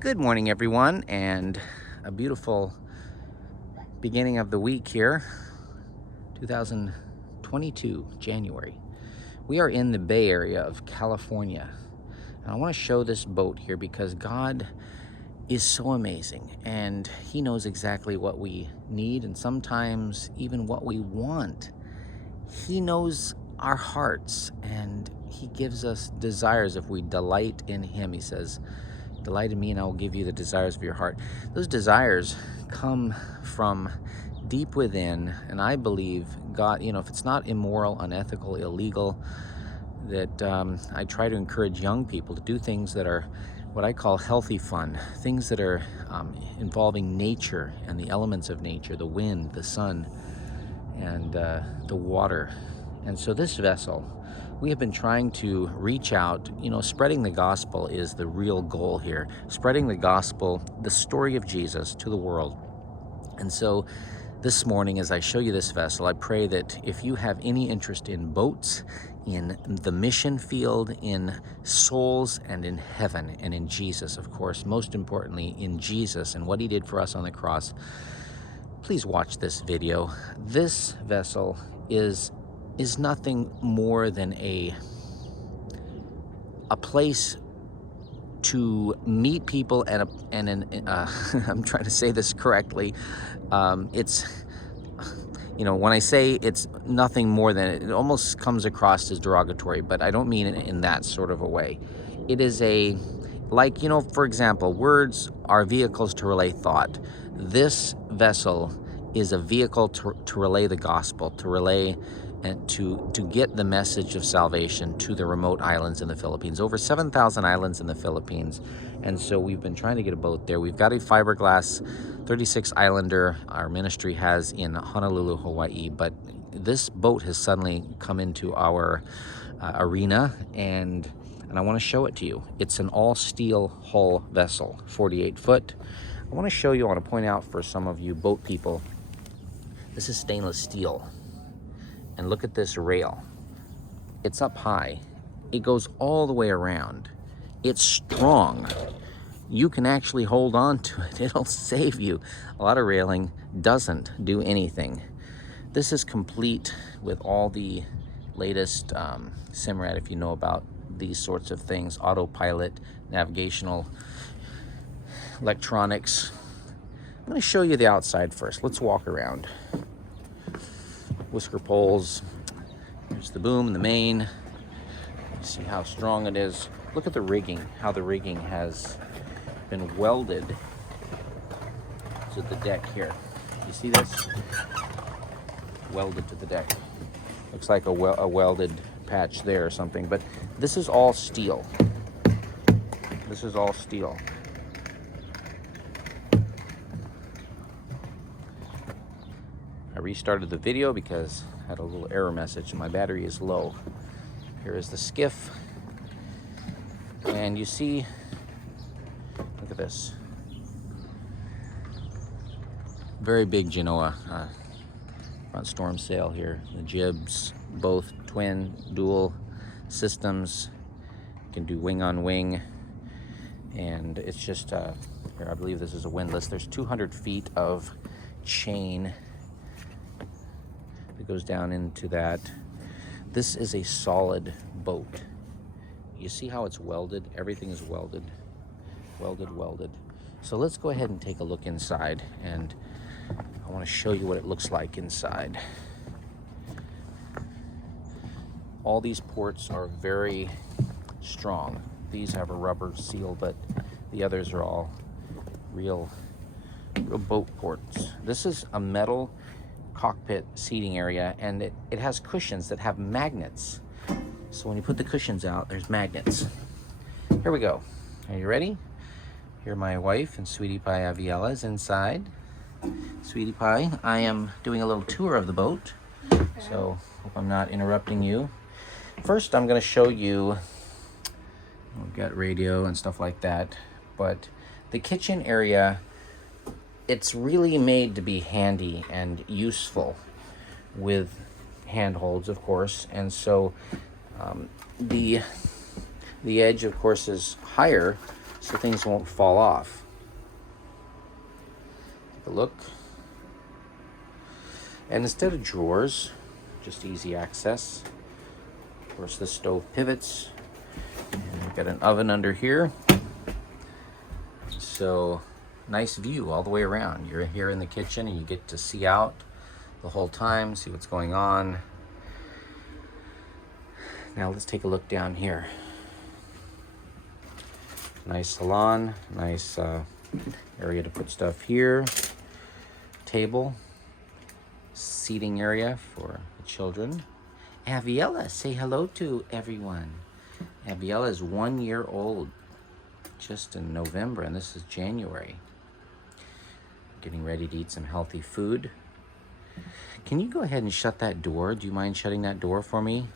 Good morning, everyone, and a beautiful beginning of the week here, 2022, January. We are in the Bay Area of California, and I want to show this boat here because God is so amazing, and He knows exactly what we need and sometimes even what we want. He knows our hearts, and He gives us desires if we delight in Him. He says, "Delight in me and I will give you the desires of your heart." Those desires come from deep within, and I believe God, if it's not immoral, unethical, illegal, that I try to encourage young people to do things that are what I call healthy fun, things that are involving nature and the elements of nature, the wind, the sun, and the water. And so this vessel, we have been trying to reach out. Spreading the gospel is the real goal here. Spreading the gospel, the story of Jesus, to the world. And so this morning, as I show you this vessel, I pray that if you have any interest in boats, in the mission field, in souls, and in heaven, and in Jesus, of course, most importantly, in Jesus and what He did for us on the cross, please watch this video. This vessel is nothing more than a place to meet people I'm trying to say this correctly. It's when I say it's nothing more than, it almost comes across as derogatory, but I don't mean it in that sort of a way. It is for example, words are vehicles to relay thought. This vessel is a vehicle to relay the gospel, to relay and to get the message of salvation to the remote islands in the Philippines. Over 7,000 islands in the Philippines. And so we've been trying to get a boat there. We've got a fiberglass 36 Islander our ministry has in Honolulu, Hawaii, but this boat has suddenly come into our arena, and I want to show it to you. It's an all steel hull vessel, 48 foot. I want to point out for some of you boat people, this is stainless steel. And look at this rail. It's up high. It goes all the way around. It's strong. You can actually hold on to it. It'll save you. A lot of railing doesn't do anything. This is complete with all the latest SIMRAD, if you know about these sorts of things, autopilot, navigational, electronics. I'm going to show you the outside first. Let's walk around. Whisker poles. Here's the boom and the main. See how strong it is. Look at the rigging, how the rigging has been welded to the deck here. You see this? Welded to the deck. Looks like a welded patch there or something, but this is all steel. This is all steel. I restarted the video because I had a little error message and my battery is low. Here is the skiff. And you see, look at this. Very big Genoa front storm sail here. The jibs, both twin, dual systems. You can do wing on wing. And it's just, here, I believe this is a windlass. There's 200 feet of chain that goes down into that. This is a solid boat. You see how it's welded? Everything is welded. Welded. So let's go ahead and take a look inside, and I want to show you what it looks like inside. All these ports are very strong. These have a rubber seal, but the others are all real boat ports. This is a metal cockpit seating area, and it has cushions that have magnets. So when you put the cushions out, there's magnets. Here we go. Are you ready? Here my wife and Sweetie Pie Aviella is inside. Sweetie Pie, I am doing a little tour of the boat, so hope I'm not interrupting you. First, I'm going to show you, we've got radio and stuff like that, but the kitchen area, it's really made to be handy and useful with handholds, of course. And so the edge, of course, is higher so things won't fall off. Take a look. And instead of drawers, just easy access. Of course, the stove pivots. And we've got an oven under here. So nice view all the way around. You're here in the kitchen and you get to see out the whole time, see what's going on. Now let's take a look down here. Nice salon, nice area to put stuff here. Table, seating area for the children. Aviella, say hello to everyone. Aviella is 1 year old, just in November, and this is January. Getting ready to eat some healthy food. Can you go ahead and shut that door? Do you mind shutting that door for me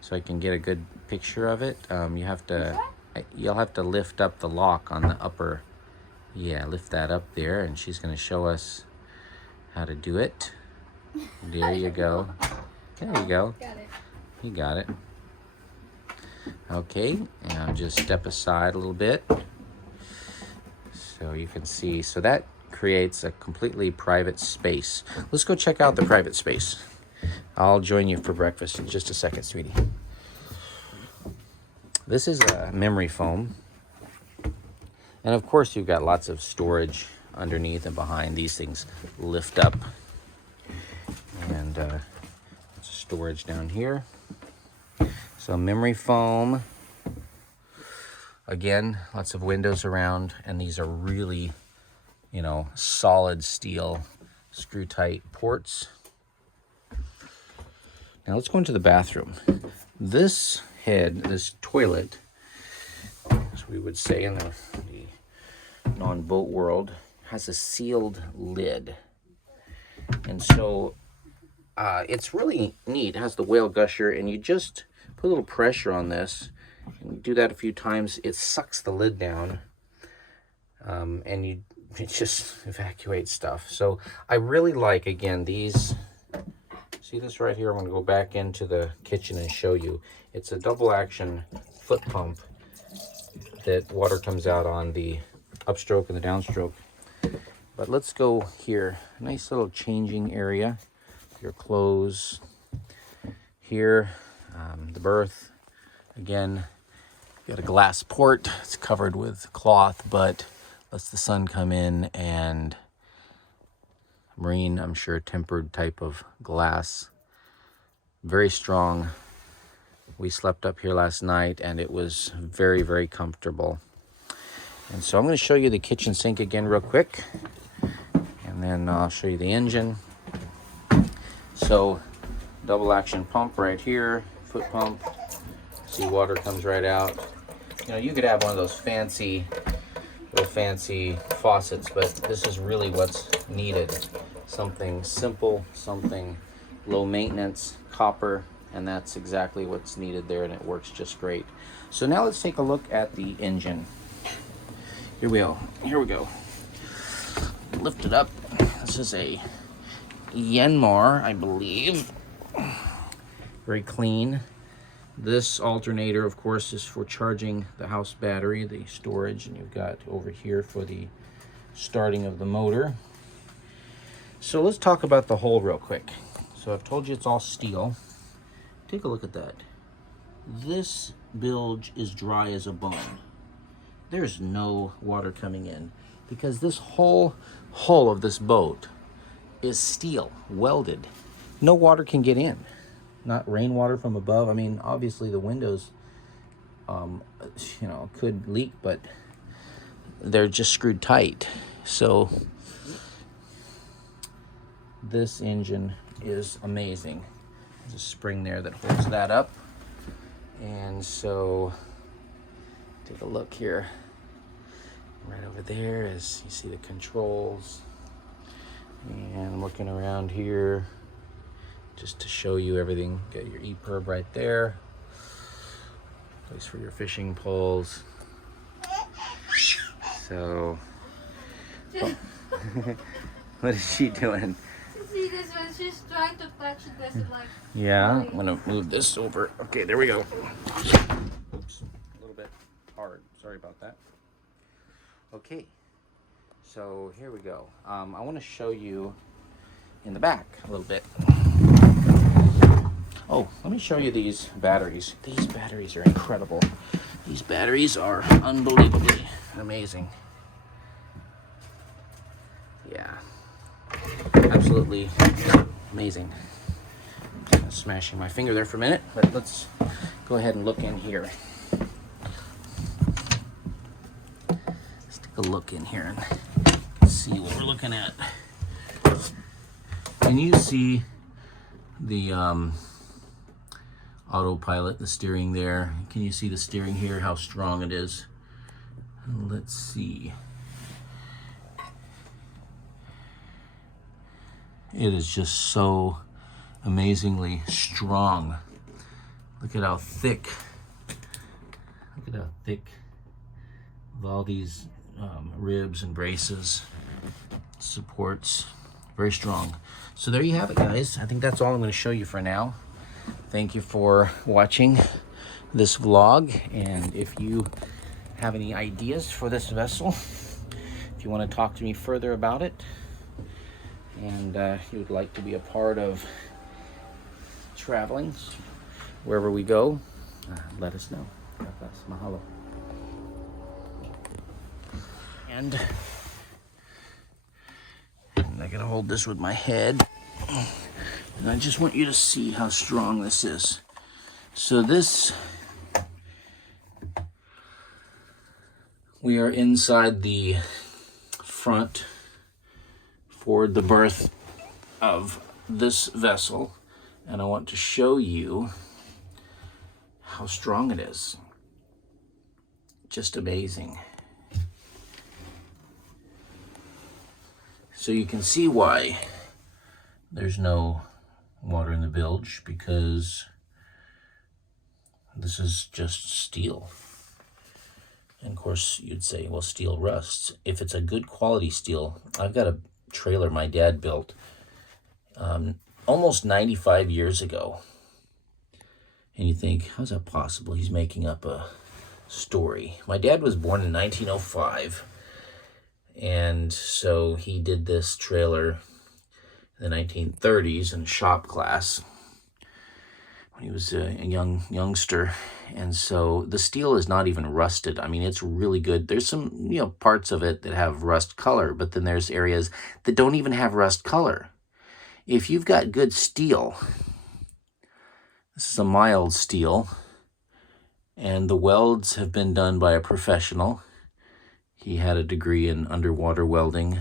so I can get a good picture of it? You'll have to lift up the lock on the upper. Yeah, lift that up there, and she's going to show us how to do it. There you go. There you go. Got it. You got it. Okay, and I'll just step aside a little bit so you can see. So that creates a completely private space. Let's go check out the private space. I'll join you for breakfast in just a second, sweetie. This is a memory foam. And of course, you've got lots of storage underneath and behind. These things lift up. And storage down here. So memory foam. Again, lots of windows around, and these are really, solid steel screw tight ports. Now let's go into the bathroom. This toilet, as we would say in the non-boat world, has a sealed lid. And so it's really neat. It has the whale gusher, and you just put a little pressure on this. And you do that a few times, it sucks the lid down, and it just evacuates stuff. So I really like, again, these. See this right here? I'm going to go back into the kitchen and show you. It's a double action foot pump that water comes out on the upstroke and the downstroke. But let's go here. Nice little changing area. Your clothes. Here, the berth. Again, you got a glass port. It's covered with cloth, but lets the sun come in, and marine, I'm sure, tempered type of glass. Very strong. We slept up here last night, and it was very, very comfortable. And so I'm going to show you the kitchen sink again real quick, and then I'll show you the engine. So double action pump right here, foot pump. See, water comes right out. You could have one of those fancy faucets, but this is really what's needed. Something simple, something low maintenance, copper, and that's exactly what's needed there, and it works just great. So now let's take a look at the engine. Here we go. Lift it up. This is a Yanmar, I believe. Very clean. This alternator, of course, is for charging the house battery, the storage, and you've got over here for the starting of the motor. So let's talk about the hull real quick. So I've told you it's all steel. Take a look at that. This bilge is dry as a bone. There's no water coming in because this whole hull of this boat is steel, welded. No water can get in. Not rainwater from above. I mean, obviously the windows, could leak, but they're just screwed tight. So this engine is amazing. There's a spring there that holds that up. And so take a look here. Right over there, as you see the controls. And I'm looking around here just to show you everything. Got your EPIRB right there. Place for your fishing poles. So, what is she doing? See this one? She's trying to touch it, doesn't like. Yeah, I'm gonna move this over. Okay, there we go. Oops, a little bit hard. Sorry about that. Okay, so here we go. I want to show you in the back a little bit. Oh, let me show you these batteries. These batteries are incredible. These batteries are unbelievably amazing. Yeah, absolutely amazing. I'm smashing my finger there for a minute, but let's go ahead and look in here. Let's take a look in here and see what we're looking at. Can you see the autopilot, the steering there? Can you see the steering here, how strong it is? Let's see. It is just so amazingly strong. Look at how thick. Look at how thick with all these ribs and braces, supports, very strong. So there you have it, guys. I think that's all I'm going to show you for now. Thank you for watching this vlog, and if you have any ideas for this vessel, if you want to talk to me further about it, and you would like to be a part of traveling wherever we go, let us know. That's mahalo. And I gotta hold this with my head, and I just want you to see how strong this is. So this, we are inside the front for the berth of this vessel, and I want to show you how strong it is. Just amazing. So you can see why there's no water in the bilge, because this is just steel. And of course you'd say, well, steel rusts. If it's a good quality steel, I've got a trailer my dad built almost 95 years ago. And you think, how's that possible? He's making up a story. My dad was born in 1905. And so he did this trailer in the 1930s in shop class when he was a youngster. And so the steel is not even rusted. I mean, it's really good. There's some, parts of it that have rust color, but then there's areas that don't even have rust color. If you've got good steel, this is a mild steel, and the welds have been done by a professional. He had a degree in underwater welding,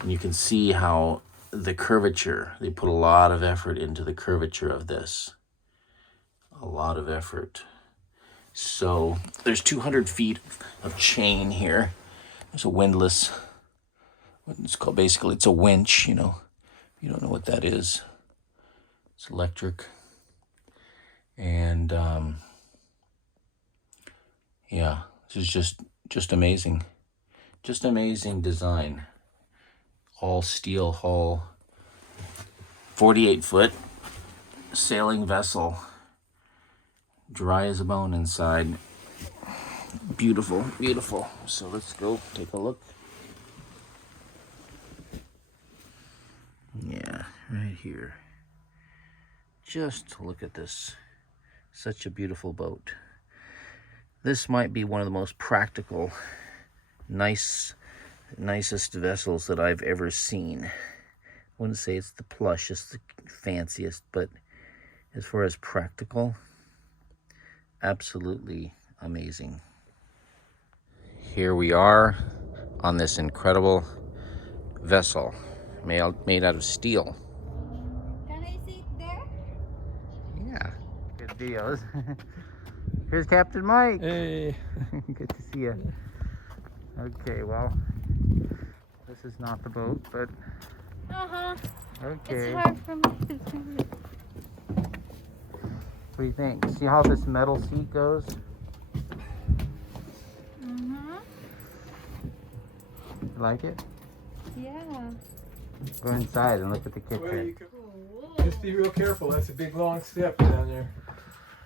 and you can see how the curvature, they put a lot of effort into the curvature of this. A lot of effort. So there's 200 feet of chain here. There's a windlass. It's called, basically, it's a winch, you don't know what that is. It's electric. And yeah, this is just amazing. Just amazing design. All steel hull, 48-foot sailing vessel, dry as a bone inside. Beautiful, beautiful. So let's go take a look. Yeah, right here. Just look at this. Such a beautiful boat. This might be one of the most practical, nicest vessels that I've ever seen. I wouldn't say it's the plushest, the fanciest, but as far as practical, absolutely amazing. Here we are on this incredible vessel made out of steel. Can I sit there? Yeah, good deals. Here's Captain Mike. Hey. Good to see you. Okay, well, this is not the boat, but okay. It's hard for me to do it. What do you think? See how this metal seat goes? You like it? Yeah. Go inside and look at the Well, kitchen. just be real careful. That's a big long step down there.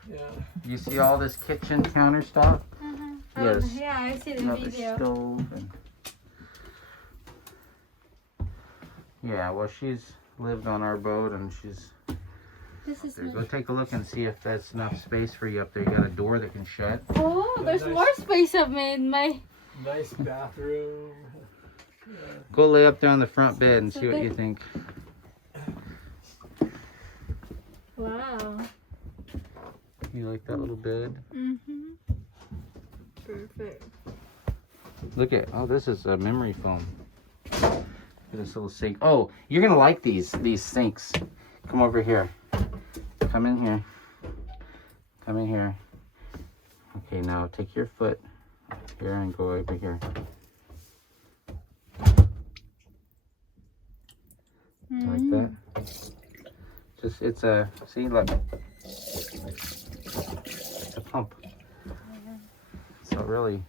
Yeah. You see all this kitchen counter stuff? Oh, Yes. yeah, I see the Another video. stove. And... Yeah, well, she's lived on our boat, and she's... This is Go much. take a look and see if that's enough space for you up there. You got a door that can shut. Oh, there's nice. more space I've made. Nice bathroom. Go lay up there on the front bed and see what Okay. you think. Wow. You like that little bed? Mm-hmm. Perfect. Look at, oh, this is a memory foam. Look at this little sink. Oh, you're gonna like these sinks. Come over here. Come in here. Come in here. Okay, now take your foot here and go over here. Like that. Just, it's a, see, look. It's a pump. So really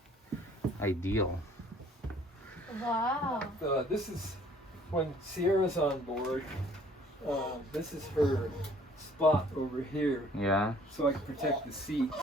ideal. Wow. This is when Sierra's on board. This is her spot over here, Yeah. so I can protect the seat.